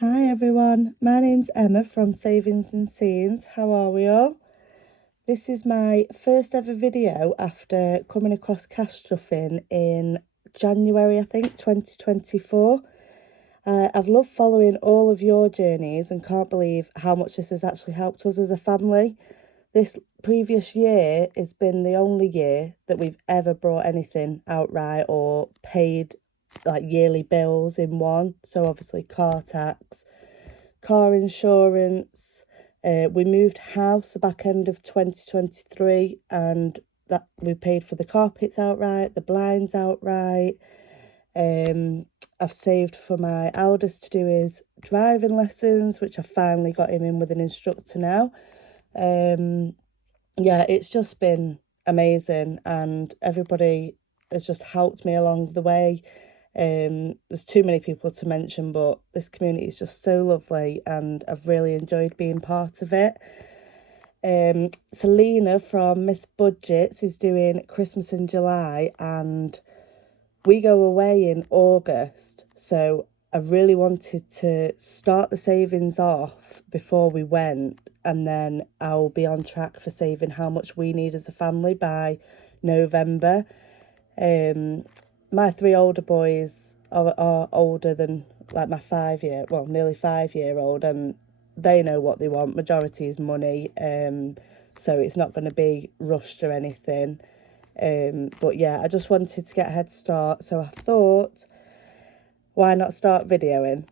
Hi everyone, my name's Emma from Savings and Scenes. How are we all? This is my first ever video after coming across cash stuffing in January, I think, 2024. I've loved following all of your journeys and can't believe how much this has actually helped us as a family. This previous year has been the only year that we've ever brought anything outright or paid like yearly bills in one. So obviously car tax, car insurance. We moved house the back end of 2023 and that we paid for the carpets outright, the blinds outright. I've saved for my eldest to do his driving lessons, which I finally got him in with an instructor now. Yeah, it's just been amazing and everybody has just helped me along the way. There's too many people to mention, but this community is just so lovely and I've really enjoyed being part of it. Selena from Miss Budgets is doing Christmas in July and we go away in August, so I really wanted to start the savings off before we went, and then I'll be on track for saving how much we need as a family by November. My three older boys are older than like my nearly 5 year old, and they know what they want. Majority is money, so it's not going to be rushed or anything. But yeah, I just wanted to get a head start, so I thought, why not start videoing?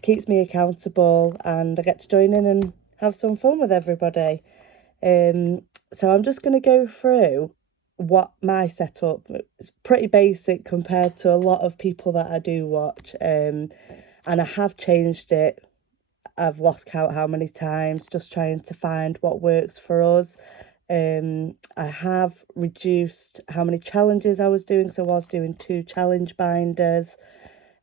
Keeps me accountable and I get to join in and have some fun with everybody. So I'm just going to go through what my setup is. Pretty basic compared to a lot of people that I do watch, and I have changed it. I've lost count how many times, just trying to find what works for us. I have reduced how many challenges I was doing, so I was doing 2 challenge binders.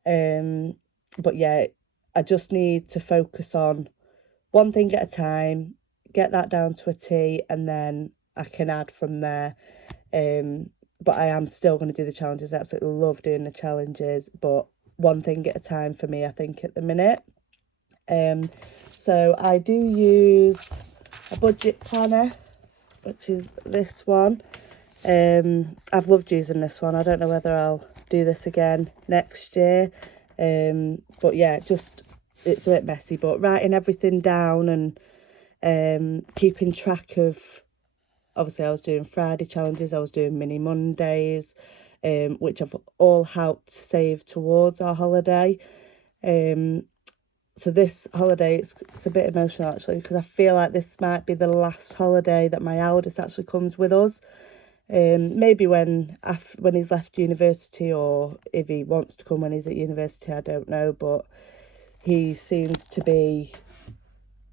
But yeah, I just need to focus on one thing at a time, get that down to a T, and then I can add from there. But I am still going to do the challenges. I absolutely love doing the challenges, but one thing at a time for me, I think, at the minute. So I do use a budget planner, which is this one. I've loved using this one. I don't know whether I'll do this again next year. But yeah, it's a bit messy, but writing everything down and keeping track of, obviously I was doing Friday challenges, I was doing mini Mondays, which have all helped save towards our holiday. So this holiday, it's a bit emotional actually, because I feel like this might be the last holiday that my eldest actually comes with us. Maybe when he's left university, or if he wants to come when he's at university, I don't know, but he seems to be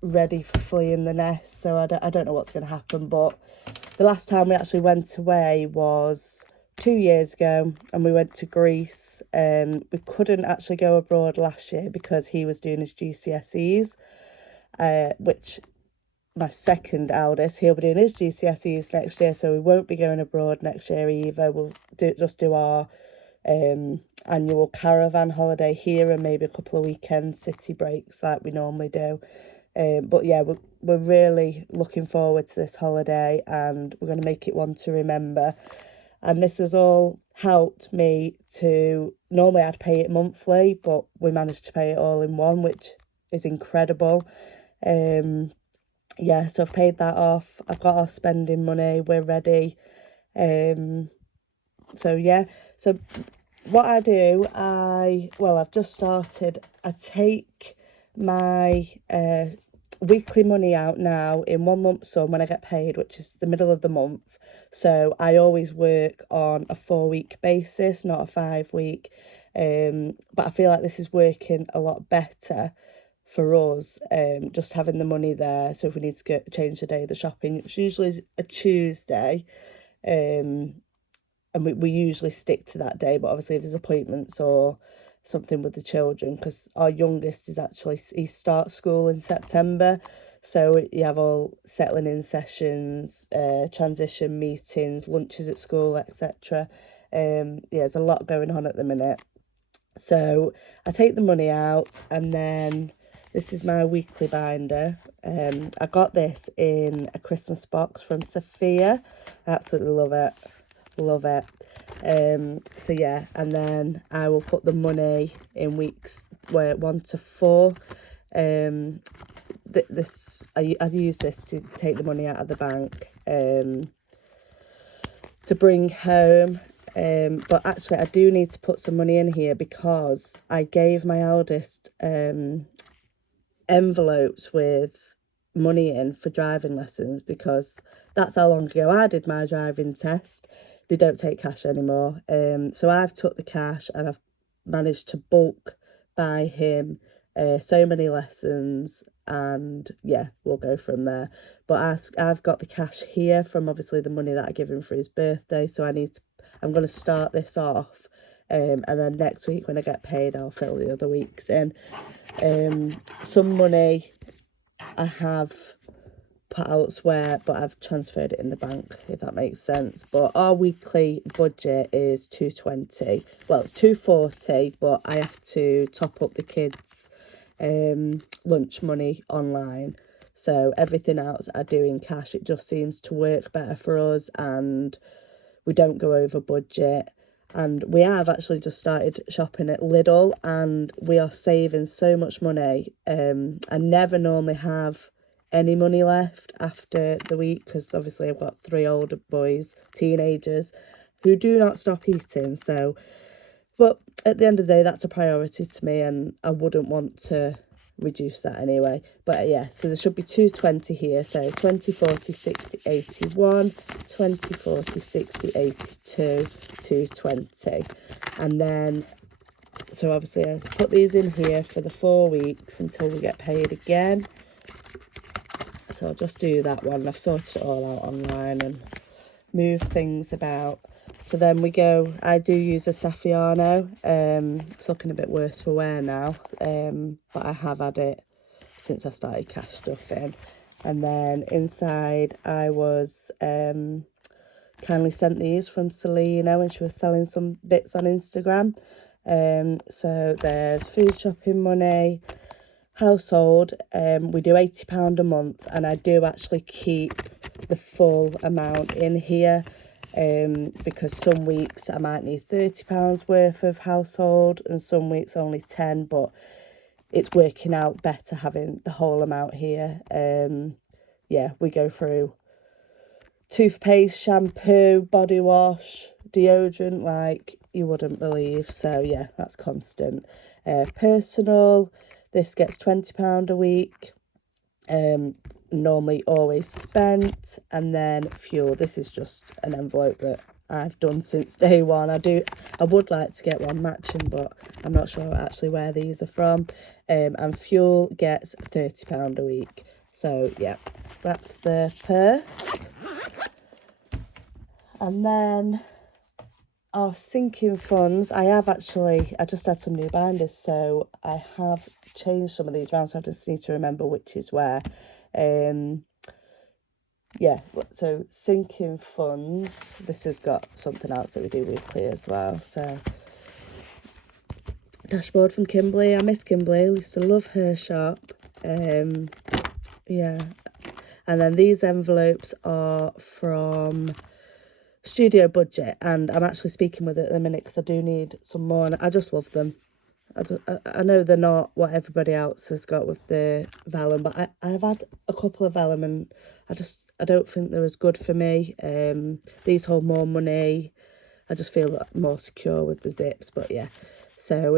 ready for fleeing the nest, so I don't know what's going to happen. But the last time we actually went away was 2 years ago, and we went to Greece. We couldn't actually go abroad last year because he was doing his GCSEs, which my second eldest, he'll be doing his GCSEs next year, so we won't be going abroad next year either. We'll just do our annual caravan holiday here and maybe a couple of weekend city breaks like we normally do. But yeah, we're really looking forward to this holiday and we're going to make it one to remember. And this has all helped me to, normally I'd pay it monthly, but we managed to pay it all in one, which is incredible. Yeah, so I've paid that off. I've got our spending money. We're ready. So yeah, so what I do, I've just started. I take my weekly money out now in one lump sum when I get paid, which is the middle of the month. So I always work on a 4-week basis, not a 5-week. But I feel like this is working a lot better for us, just having the money there. So if we need to change the day of the shopping, it's usually a Tuesday, and we usually stick to that day. But obviously if there's appointments or something with the children, because our youngest is actually, he starts school in September, so you have all settling in sessions, transition meetings, lunches at school, etc. Yeah, there's a lot going on at the minute. So I take the money out, and then this is my weekly binder. I got this in a Christmas box from Sophia. I absolutely love it. Love it. So yeah, and then I will put the money in weeks 1 to 4. I use this to take the money out of the bank to bring home. But actually I do need to put some money in here because I gave my eldest envelopes with money in for driving lessons, because that's how long ago I did my driving test. They don't take cash anymore. So I've took the cash and I've managed to bulk buy him so many lessons, and yeah, we'll go from there. But I've got the cash here from obviously the money that I give him for his birthday, so I'm going to start this off, and then next week when I get paid I'll fill the other weeks in. Some money I have put elsewhere, but I've transferred it in the bank, if that makes sense. But our weekly budget is 220. Well, it's 240, but I have to top up the kids' lunch money online. So everything else I do in cash. It just seems to work better for us, and we don't go over budget. And we have actually just started shopping at Lidl, and we are saving so much money. I never normally have any money left after the week, because obviously I've got 3 older boys, teenagers, who do not stop eating. So, but at the end of the day, that's a priority to me, and I wouldn't want to reduce that anyway. But yeah, so there should be 220 here. So 20, 40, 60, 81, 20, 40, 60, 82, 220. And then, so obviously I put these in here for the 4 weeks until we get paid again. So I'll just do that one. I've sorted it all out online and moved things about. So then we go, I do use a Saffiano. It's looking a bit worse for wear now, but I have had it since I started cash stuff in. And then inside I was kindly sent these from Selena when she was selling some bits on Instagram. So there's food shopping money, household. We do £80 a month, and I do actually keep the full amount in here, because some weeks I might need £30 worth of household and some weeks only 10, but it's working out better having the whole amount here. Yeah, we go through toothpaste, shampoo, body wash, deodorant like you wouldn't believe. So yeah, that's constant. Personal, this gets £20 a week. Normally always spent. And then fuel, this is just an envelope that I've done since day one. I would like to get one matching, but I'm not sure actually where these are from. And fuel gets £30 a week. So yeah, that's the purse. And then our sinking funds, I just had some new binders, so I have changed some of these around, so I just need to remember which is where. Yeah, so sinking funds, this has got something else that we do weekly as well. So dashboard from Kimberley. I miss Kimberley. I used to love her shop. Yeah. And then these envelopes are from Studio Budget, and I'm actually speaking with it at the minute because I do need some more, and I just love them. I know they're not what everybody else has got with the vellum, but I've had a couple of vellum, and I don't think they're as good for me. These hold more money. I just feel more secure with the zips. But yeah, so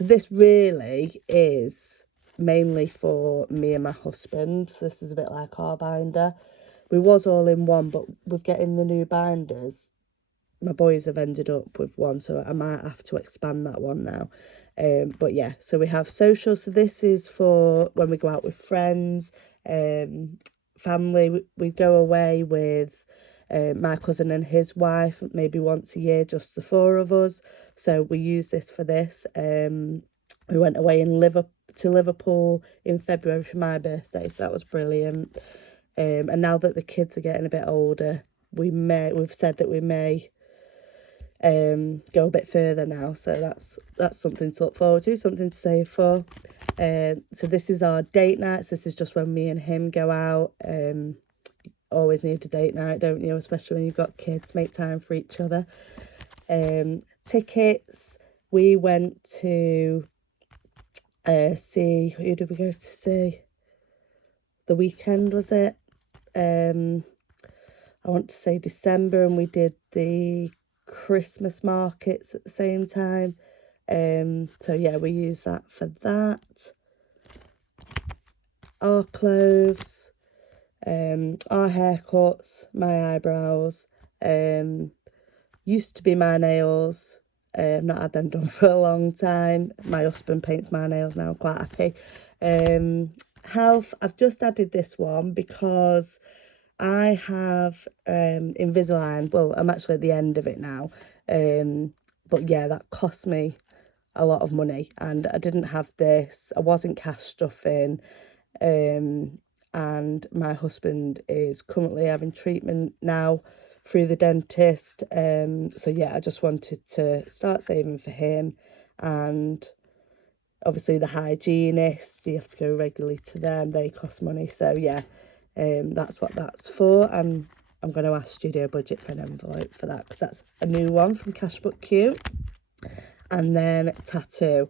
this really is mainly for me and my husband. So this is a bit like our binder. We was all in one, but with getting the new binders, my boys have ended up with one, so I might have to expand that one now. But yeah, so we have social. So this is for when we go out with friends, family. We go away with my cousin and his wife, maybe once a year, just the 4 of us. So we use this for this. We went away to Liverpool in February for my birthday, so that was brilliant. And now that the kids are getting a bit older, we've said that we may go a bit further now. So that's something to look forward to, something to save for. So this is our date nights. This is just when me and him go out. Always need a date night, don't you? Especially when you've got kids, make time for each other. Tickets, we went to see, who did we go to see? The weekend, was it? I want to say December, and we did the Christmas markets at the same time. So yeah, we use that for that. Our clothes, our haircuts, my eyebrows, used to be my nails. Not had them done for a long time. My husband paints my nails now, I'm quite happy. Health, I've just added this one because I have Invisalign. Well, I'm actually at the end of it now. But yeah, that cost me a lot of money, and I didn't have this. I wasn't cash stuffing. And my husband is currently having treatment now through the dentist. So yeah, I just wanted to start saving for him, and obviously the hygienist, you have to go regularly to them, they cost money. So yeah, that's what that's for. And I'm going to ask Studio Budget for an envelope for that, because that's a new one from Cashbook Q. And then tattoo.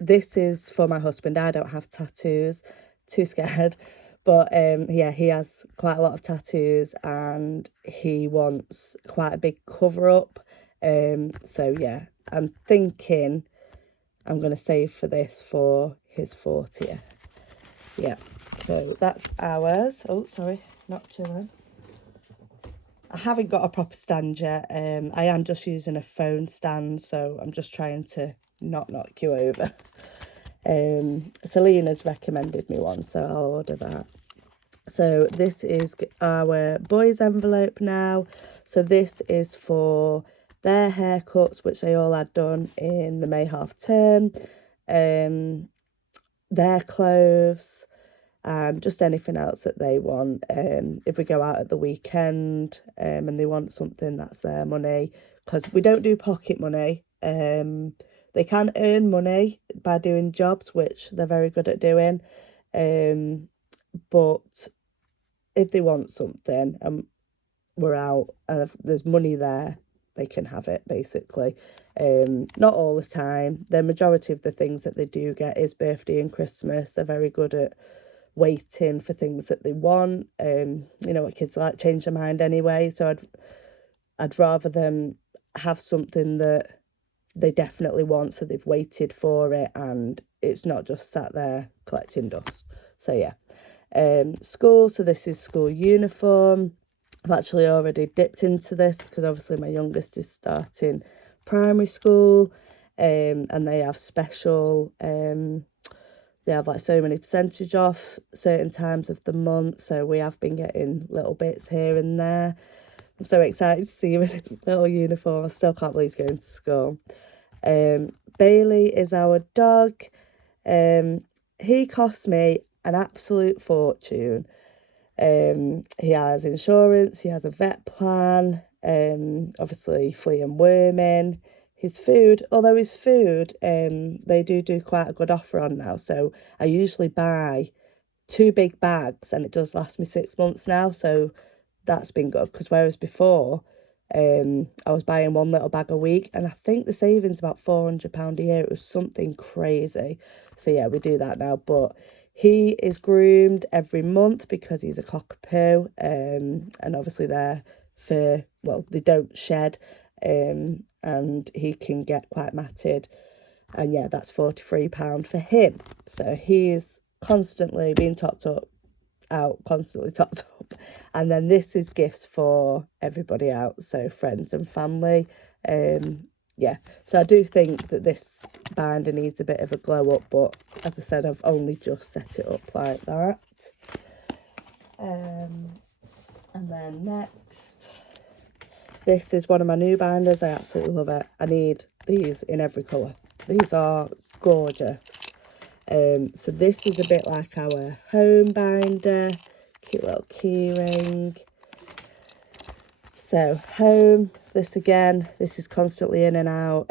This is for my husband. I don't have tattoos, too scared. But yeah, he has quite a lot of tattoos, and he wants quite a big cover up. So yeah, I'm thinking I'm going to save for this for his 40th. Yeah, so that's ours. Oh, sorry, not chilling. I haven't got a proper stand yet. I am just using a phone stand, so I'm just trying to not knock you over. Selena's recommended me one, so I'll order that. So this is our boys' envelope now. So this is for their haircuts, which they all had done in the May half term, their clothes, and just anything else that they want. If we go out at the weekend and they want something, that's their money, because we don't do pocket money. They can earn money by doing jobs, which they're very good at doing. But if they want something and we're out and if there's money there, they can have it, basically. Not all the time. The majority of the things that they do get is birthday and Christmas. They're very good at waiting for things that they want. You know what kids like, change their mind anyway. So I'd rather them have something that they definitely want, so they've waited for it and it's not just sat there collecting dust. So yeah. School, so this is school uniform. I've actually already dipped into this because obviously my youngest is starting primary school, and they have special, they have like so many percentage off certain times of the month, so we have been getting little bits here and there. I'm so excited to see him in his little uniform. I still can't believe he's going to school. Bailey is our dog. He cost me an absolute fortune. He has insurance, he has a vet plan, obviously flea and worming. His food, although his food, they do quite a good offer on now. So I usually buy 2 big bags and it does last me 6 months now. So that's been good, because whereas before, I was buying 1 little bag a week, and I think the savings about £400 a year. It was something crazy. So yeah, we do that now. But he is groomed every month because he's a cockapoo, and obviously their fur, well, they don't shed, and he can get quite matted, and yeah, that's £43 for him. So he's constantly being topped up, constantly topped up. And then this is gifts for everybody else, so friends and family. Yeah, so I do think that this binder needs a bit of a glow up, but as I said, I've only just set it up like that. And then next, this is one of my new binders. I absolutely love it. I need these in every colour. These are gorgeous. So this is a bit like our home binder. Cute little key ring. So home, this again. This is constantly in and out.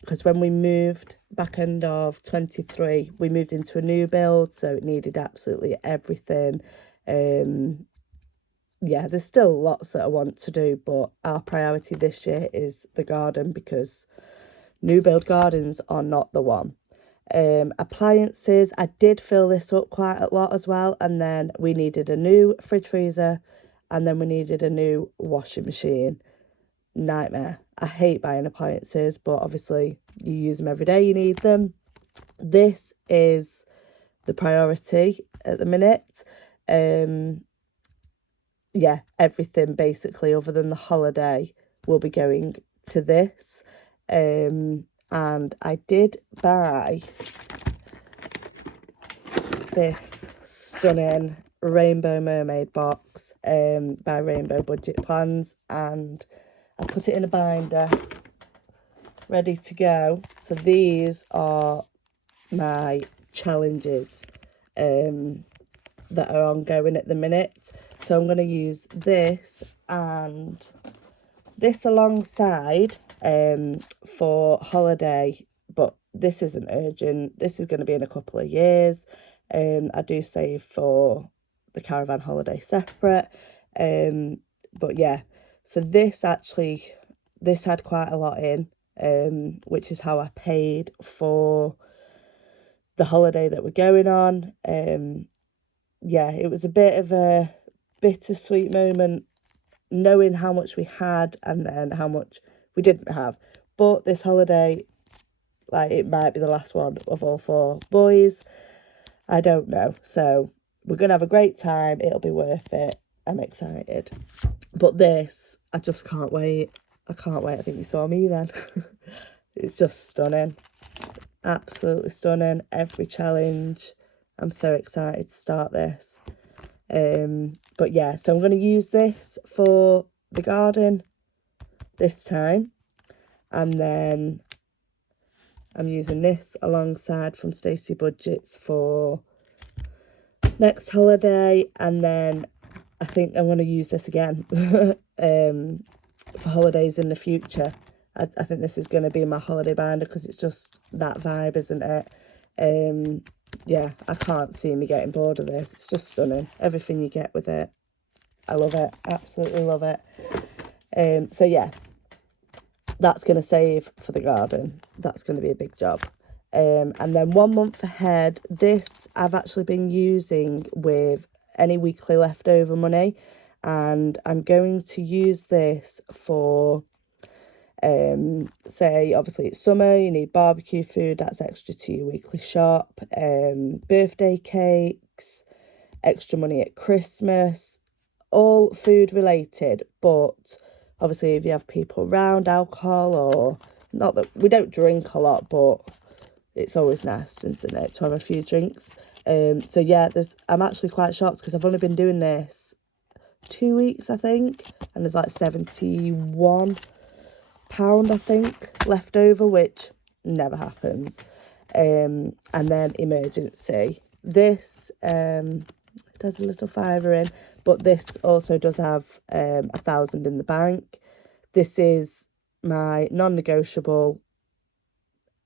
Because when we moved back end of 23, we moved into a new build, so it needed absolutely everything. Yeah, there's still lots that I want to do, but our priority this year is the garden, because new build gardens are not the one. Appliances, I did fill this up quite a lot as well, and then we needed a new fridge freezer, and then we needed a new washing machine. Nightmare. I hate buying appliances, but obviously you use them every day, you need them. This is the priority at the minute. Yeah, everything basically other than the holiday will be going to this. And I did buy this stunning Rainbow Mermaid box by Rainbow Budget Plans, and I put it in a binder ready to go. So these are my challenges that are ongoing at the minute. So I'm going to use this and this alongside for holiday, but this isn't urgent. This is going to be in a couple of years. I do save for the caravan holiday separate. But yeah, so this had quite a lot in, which is how I paid for the holiday that we're going on. Yeah, it was a bit of a bittersweet moment knowing how much we had and then how much we didn't have. But this holiday, like, it might be the last one of all 4 boys. I don't know. So we're going to have a great time. It'll be worth it. I'm excited. But this, I just can't wait. I can't wait. I think you saw me then. It's just stunning. Absolutely stunning. Every challenge. I'm so excited to start this. But yeah, so I'm going to use this for the garden this time. And then I'm using this alongside from Stacey Budgets for next holiday. And then I think I'm going to use this again for holidays in the future. I think this is going to be my holiday binder because it's just that vibe, isn't it? Yeah, I can't see me getting bored of this. It's just stunning. Everything you get with it. I love it. Absolutely love it. So yeah, that's going to save for the garden. That's going to be a big job. And then 1 month ahead, this I've actually been using with any weekly leftover money. And I'm going to use this for... say obviously it's summer, you need barbecue food, that's extra to your weekly shop, birthday cakes, extra money at Christmas, all food related. But obviously if you have people around, alcohol, or not that we don't drink a lot, but it's always nice, isn't it, to have a few drinks. So yeah, I'm actually quite shocked because I've only been doing this 2 weeks, I think, and there's like £71 I think left over, which never happens. And then emergency, this does a little fiver in, but this also does have 1,000 in the bank. This is my non-negotiable.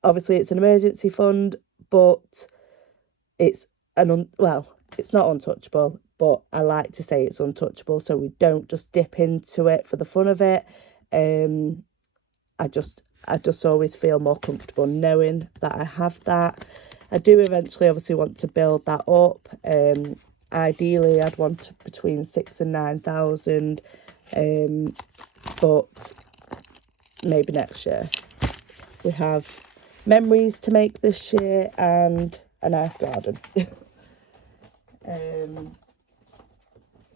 Obviously it's an emergency fund, but it's it's not untouchable, but I like to say it's untouchable so we don't just dip into it for the fun of it. I just always feel more comfortable knowing that I have that. I do eventually obviously want to build that up. Ideally I'd want between 6,000 and 9,000, but maybe next year. We have memories to make this year and a nice garden.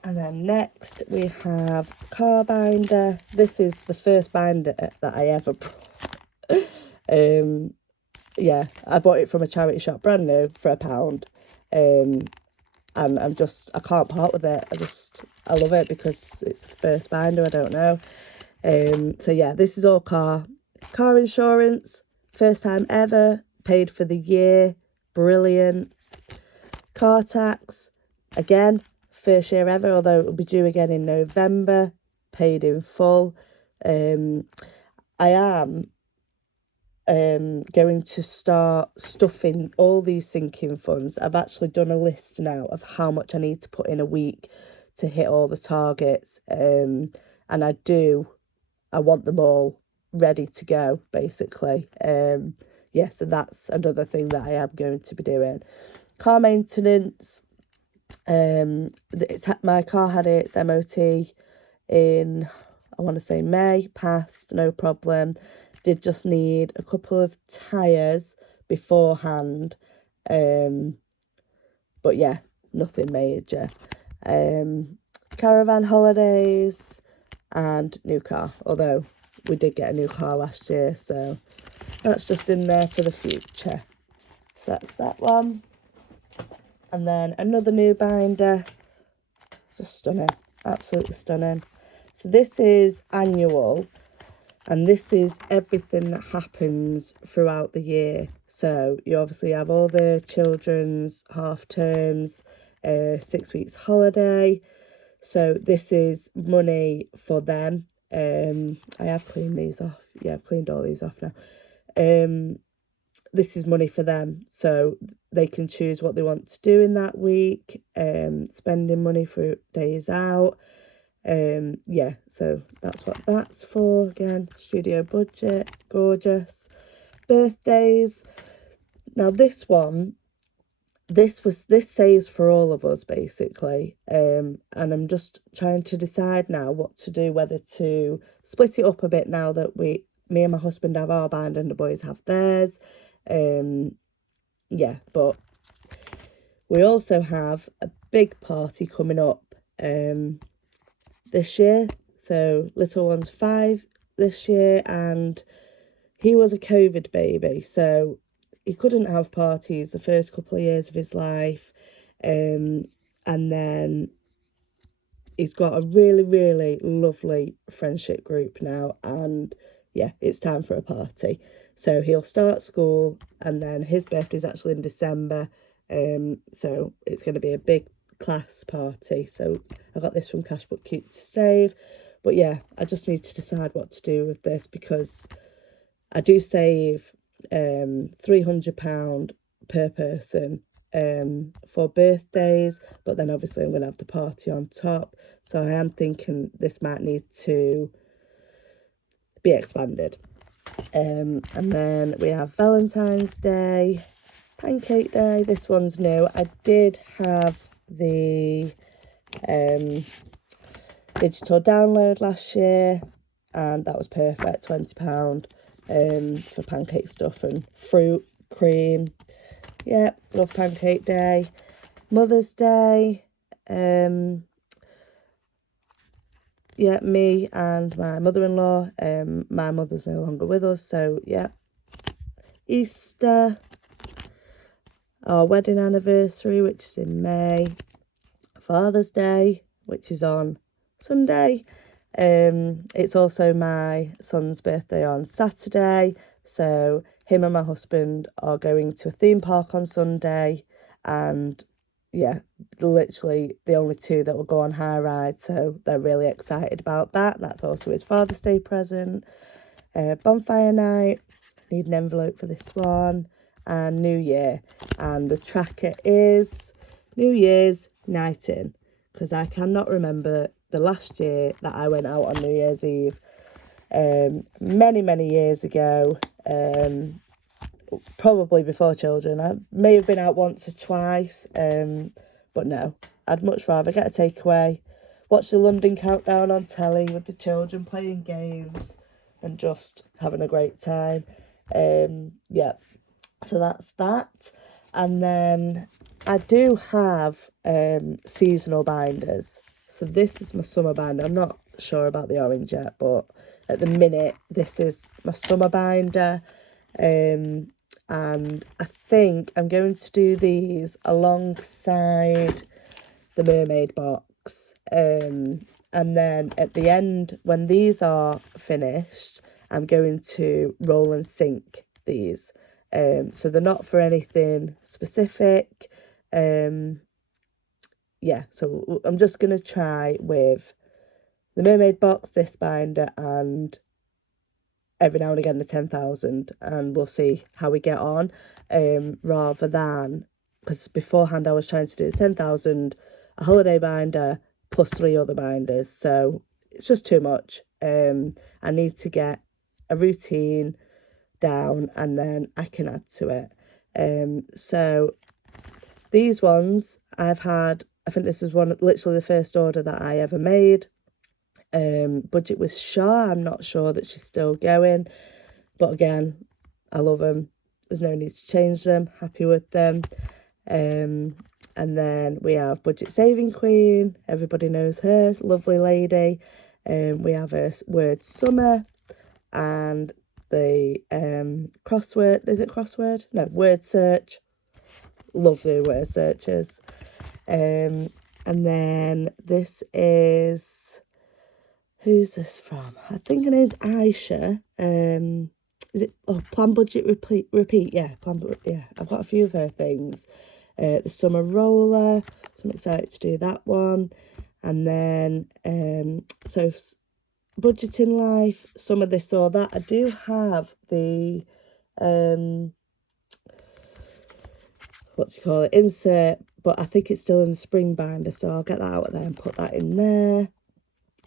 And then next we have car binder. This is the first binder that I ever bought. Yeah, I bought it from a charity shop brand new for £1. And I can't part with it. I love it because it's the first binder, I don't know. So yeah, this is all car insurance, first time ever, paid for the year, brilliant. Car tax, again, first year ever, although it will be due again in November, paid in full. I am going to start stuffing all these sinking funds. I've actually done a list now of how much I need to put in a week to hit all the targets. And I want them all ready to go, basically. Yeah, so that's another thing that I am going to be doing. Car maintenance. My car had its MOT in, I want to say May, passed, no problem. Did just need a couple of tyres beforehand. But yeah, nothing major. Caravan holidays and new car, although we did get a new car last year, so that's just in there for the future. So that's that one. And then another new binder. Just stunning, absolutely stunning. So this is annual, and this is everything that happens throughout the year. So you obviously have all the children's half terms, 6 weeks holiday. So this is money for them. I have cleaned these off. Yeah, I've cleaned all these off now. This is money for them, so they can choose what they want to do in that week, spending money for days out. Yeah, so that's what that's for. Again, studio budget, gorgeous. Birthdays. Now this one, this saves for all of us, basically. And I'm just trying to decide now what to do, whether to split it up a bit now that me and my husband have our band and the boys have theirs. Yeah, but we also have a big party coming up this year. So little one's 5 this year, and he was a COVID baby, so he couldn't have parties the first couple of years of his life. And then he's got a really, really lovely friendship group now, and yeah, it's time for a party. So he'll start school, and then his birthday's actually in December. So it's going to be a big class party. So I got this from Cashbook Cute to Save. But yeah, I just need to decide what to do with this, because I do save £300 per person for birthdays, but then obviously I'm going to have the party on top. So I am thinking this might need to be expanded. And then we have Valentine's Day, Pancake Day. This one's new. I did have the digital download last year, and that was perfect, £20 for pancake stuff and fruit, cream. Yeah, love Pancake Day. Mother's Day. Yeah, me and my mother-in-law. My mother's no longer with us, so yeah. Easter. Our wedding anniversary, which is in May. Father's Day, which is on Sunday. It's also my son's birthday on Saturday, so him and my husband are going to a theme park on Sunday, and yeah, literally the only two that will go on high ride, so they're really excited about that. That's also his Father's Day present. Bonfire night, need an envelope for this one, and New Year, and the tracker is New Year's night in, because I cannot remember the last year that I went out on New Year's Eve. Many years ago, probably before children. I may have been out once or twice, but no, I'd much rather get a takeaway, watch the London Countdown on telly with the children playing games and just having a great time. Yeah, so that's that. And then I do have seasonal binders. So this is my summer binder. I'm not sure about the orange yet, but at the minute, this is my summer binder. And I think I'm going to do these alongside the mermaid box. And then at the end, when these are finished, I'm going to roll and sink these. So they're not for anything specific. Yeah, so I'm just going to try with the mermaid box, this binder, and every now and again the 10,000, and we'll see how we get on, rather than, because beforehand I was trying to do 10,000, a holiday binder plus 3 other binders, so it's just too much. I need to get a routine down and then I can add to it. So these ones I've had, I think this is literally the first order that I ever made. Budget with Shaw, I'm not sure that she's still going, but again, I love them. There's no need to change them. Happy with them. And then we have Budget Saving Queen. Everybody knows her. Lovely lady. We have a Word Summer and the crossword. Is it crossword? No, word search. Lovely word searches. And then this is... Who's this from? I think her name's Aisha. Is it? Oh, Plan Budget Repeat. Yeah, yeah. I've got a few of her things. The Summer Roller. So I'm excited to do that one. And then so Budgeting Life. Some of this or that. I do have the insert, but I think it's still in the spring binder, so I'll get that out there and put that in there.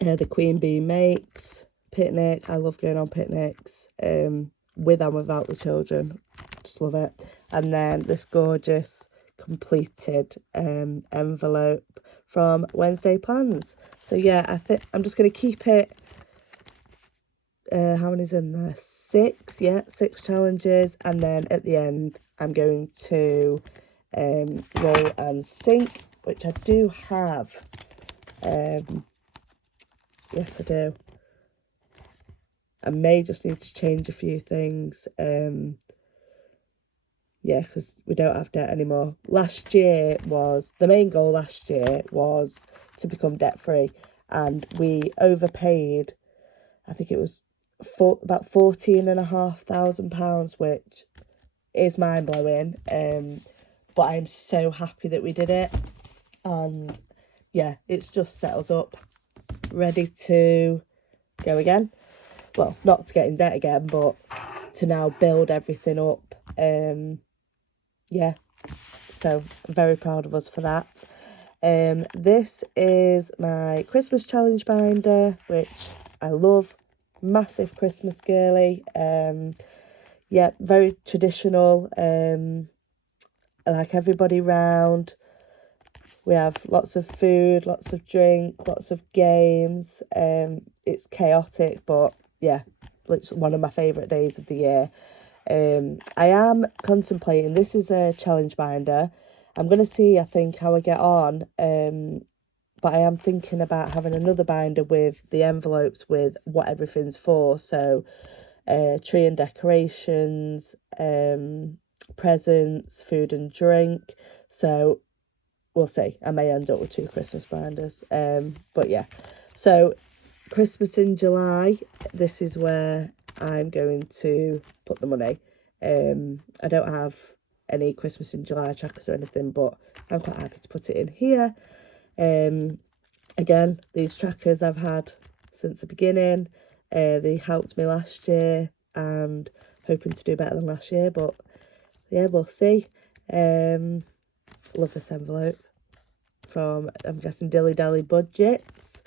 The Queen Bee Makes picnic. I love going on picnics, with and without the children. Just love it. And then this gorgeous completed envelope from Wednesday Plans. So yeah, I think I'm just going to keep it. How many's in there? 6. Yeah, 6 challenges, and then at the end I'm going to roll and sink, which I do have. Yes, I do. I may just need to change a few things. Yeah, because we don't have debt anymore. The main goal last year was to become debt-free, and we overpaid. I think it was about £14,500, which is mind-blowing. But I'm so happy that we did it. And yeah, it's just set us up ready to go again. Well, not to get in debt again, but to now build everything up. Yeah, so I'm very proud of us for that. This is my Christmas challenge binder, which I love. Massive Christmas girly. Yeah, very traditional. I like everybody round. We have lots of food, lots of drink, lots of games. It's chaotic, but yeah, it's one of my favourite days of the year. I am contemplating, this is a challenge binder. I'm going to see, I think, how I get on. But I am thinking about having another binder with the envelopes with what everything's for. So tree and decorations, presents, food and drink. So we'll see. I may end up with 2 Christmas binders. But yeah. So Christmas in July, this is where I'm going to put the money. I don't have any Christmas in July trackers or anything, but I'm quite happy to put it in here. Again, these trackers I've had since the beginning. They helped me last year, and hoping to do better than last year, but yeah, we'll see. Love this envelope from, I'm guessing, Dilly Dally Budgets.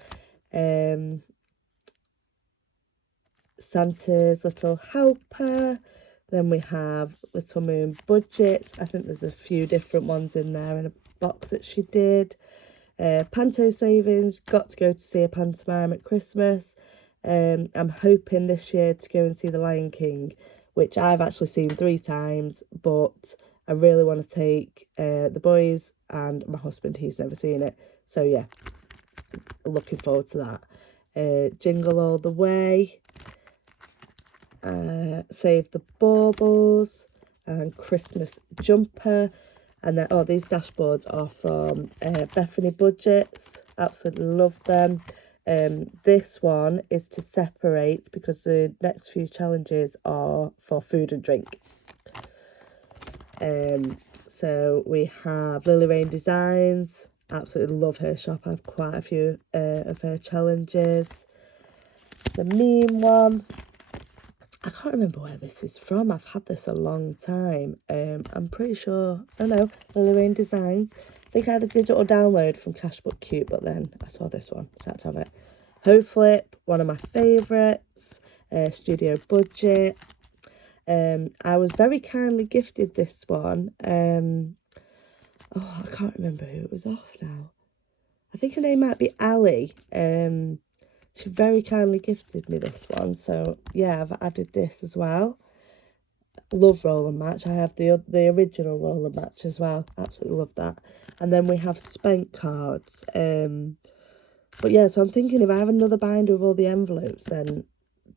Santa's Little Helper. Then we have Little Moon Budgets. I think there's a few different ones in there in a box that she did. Panto Savings. Got to go to see a pantomime at Christmas. I'm hoping this year to go and see The Lion King, which I've actually seen 3 times, but I really want to take the boys and my husband. He's never seen it. So yeah, looking forward to that. Jingle All the Way. Save the Baubles and Christmas Jumper. And then, these dashboards are from Bethany Budgets. Absolutely love them. This one is to separate because the next few challenges are for food and drink. So we have Lily Rain Designs, Absolutely love her shop. I have quite a few of her challenges. The meme one, I can't remember where this is from. I've had this a long time. I'm pretty sure, I don't know, Lily Rain Designs. I think I had a digital download from Cashbook Cute, but then I saw this one, so I had to have it. Hoe Flip, one of my favourites. Studio Budget. I was very kindly gifted this one. I can't remember who it was off now. I think her name might be Ali. She very kindly gifted me this one. So, yeah, I've added this as well. Love Roll and Match. I have the original Roll and Match as well. Absolutely love that. And then we have Spank cards. But, yeah, so I'm thinking if I have another binder with all the envelopes, then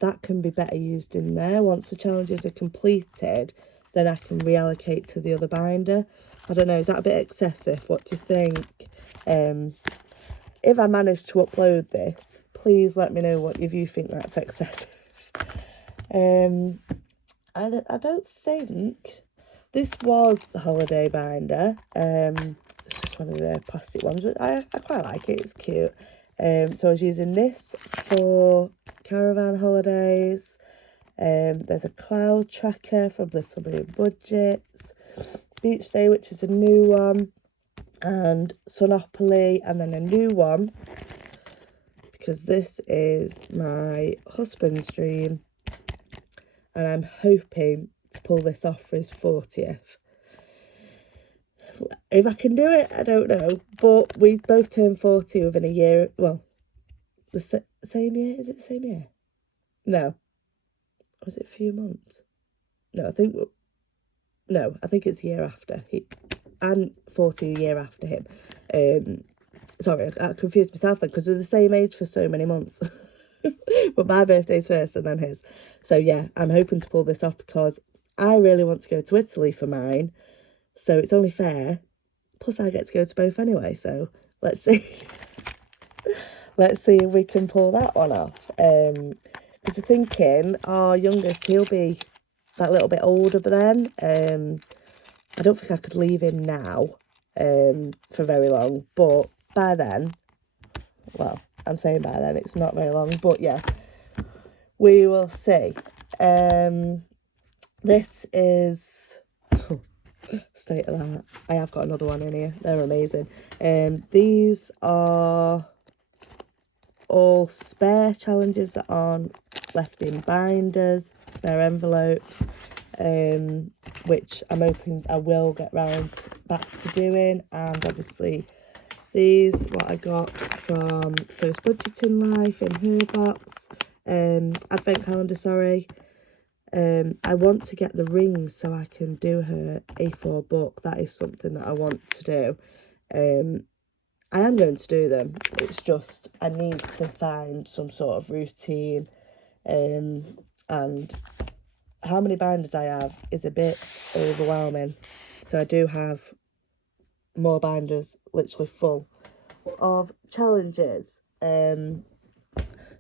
that can be better used in there. Once the challenges are completed, then I can reallocate to the other binder. I don't know, is that a bit excessive? What do you think? If I manage to upload this, please let me know if you think that's excessive. I don't think this was the holiday binder. It's just one of the plastic ones, but I quite like it. It's cute. So I was using this for caravan holidays. There's a cloud tracker from Little Blue Budgets. Beach Day, which is a new one. And Sunopoly, and then a new one, because this is my husband's dream, and I'm hoping to pull this off for his 40th. If I can do it, I don't know, but we both turned 40 within a year. Well, the same year? Is it the same year? No. Was it a few months? No, I think it's a year after. I'm 40 the year after him. Sorry, I confused myself then, because we're the same age for so many months. But my birthday's first and then his. So yeah, I'm hoping to pull this off because I really want to go to Italy for mine. So it's only fair. Plus I get to go to both anyway, so let's see. Let's see if we can pull that one off. Because we're thinking our youngest, he'll be that little bit older then. I don't think I could leave him now for very long, but by then, well, I'm saying by then, it's not very long, but yeah, we will see. This is state of that. I have got another one in here. They're amazing. These are all spare challenges that aren't left in binders, spare envelopes, which I'm hoping I will get round back to doing. And obviously these, what I got from So's Budgeting Life in her box, advent calendar, sorry. I want to get the rings so I can do her A4 book. That is something that I want to do. I am going to do them. It's just I need to find some sort of routine. And how many binders I have is a bit overwhelming. So I do have more binders literally full of challenges.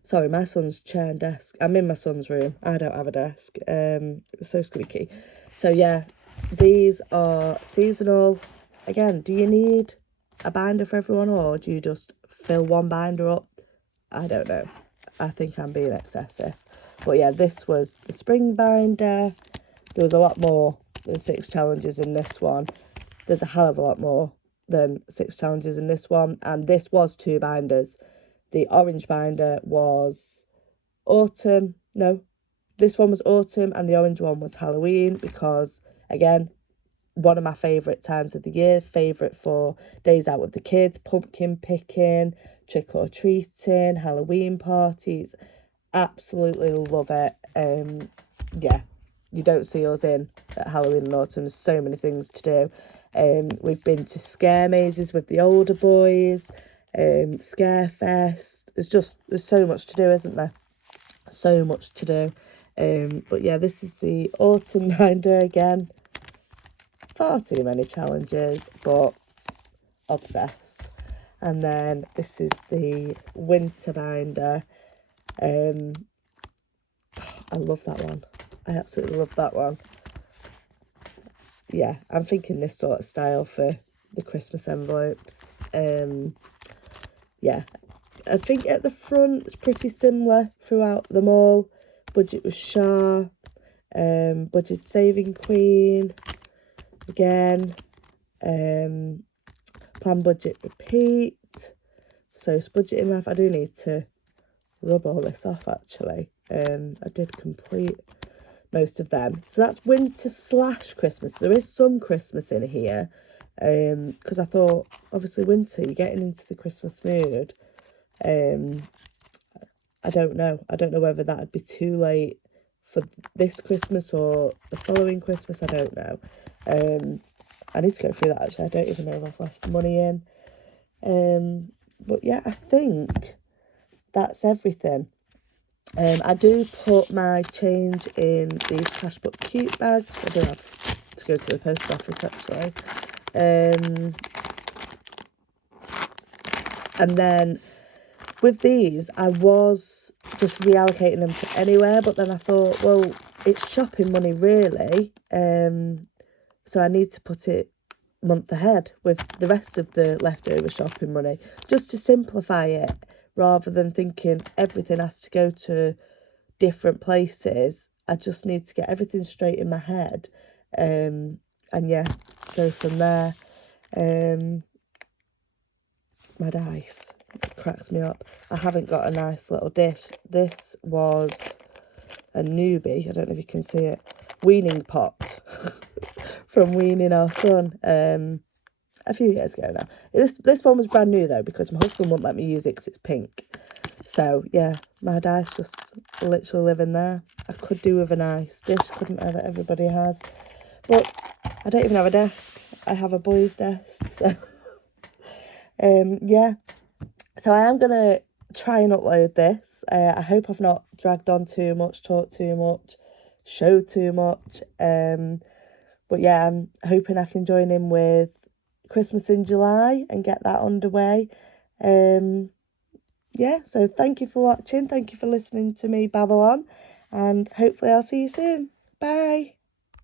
Sorry, my son's chair and desk. I'm in my son's room. I don't have a desk. It's so squeaky. So yeah, these are seasonal. Again, do you need a binder for everyone, or do you just fill one binder up? I don't know. I think I'm being excessive. But yeah, this was the spring binder. There was a lot more than 6 challenges in this one. There's a hell of a lot more than 6 challenges in this one. And this was 2 binders. The orange binder was autumn. No, this one was autumn and the orange one was Halloween because, again, one of my favourite times of the year. Favourite for days out with the kids, pumpkin picking, trick or treating, Halloween parties. Absolutely love it. Yeah, you don't see us in at Halloween and autumn. There's so many things to do. We've been to scare mazes with the older boys. Scarefest. There's so much to do, isn't there? So much to do. But yeah, this is the autumn binder again. Far too many challenges, but obsessed. And then this is the winter binder. I love that one. I absolutely love that one. Yeah, I'm thinking this sort of style for the Christmas envelopes. Yeah, I think at the front it's pretty similar throughout them all. Budget with Shah, Budget Saving Queen, again, Plan Budget Repeat. So it's Budgeting Life. I do need to rub all this off actually. I did complete most of them. So that's winter / Christmas. There is some Christmas in here, because I thought obviously winter, you're getting into the Christmas mood. I don't know whether that'd be too late for this Christmas or the following Christmas. I don't know. I need to go through that actually. I don't even know if I've left money in. But yeah, I think that's everything. I do put my change in these Cashbook Cute bags. I do have to go to the post office actually. And then with these, I was just reallocating them to anywhere, but then I thought, well, it's shopping money really. So I need to put it month ahead with the rest of the leftover shopping money, just to simplify it, rather than thinking everything has to go to different places. I just need to get everything straight in my head, and yeah, go from there. My dice cracks me up. I haven't got a nice little dish. This was a newbie, I don't know if you can see it, weaning pot from weaning our son a few years ago now. This one was brand new though, because my husband wouldn't let me use it because it's pink. So yeah, my dice just literally live in there. I could do with a nice dish, couldn't I, that everybody has. But I don't even have a desk. I have a boy's desk. So yeah. So I am going to try and upload this. I hope I've not dragged on too much, talked too much, showed too much. But yeah, I'm hoping I can join in with Christmas in July and get that underway. Yeah, so thank you for watching. Thank you for listening to me babble on. And hopefully I'll see you soon. Bye.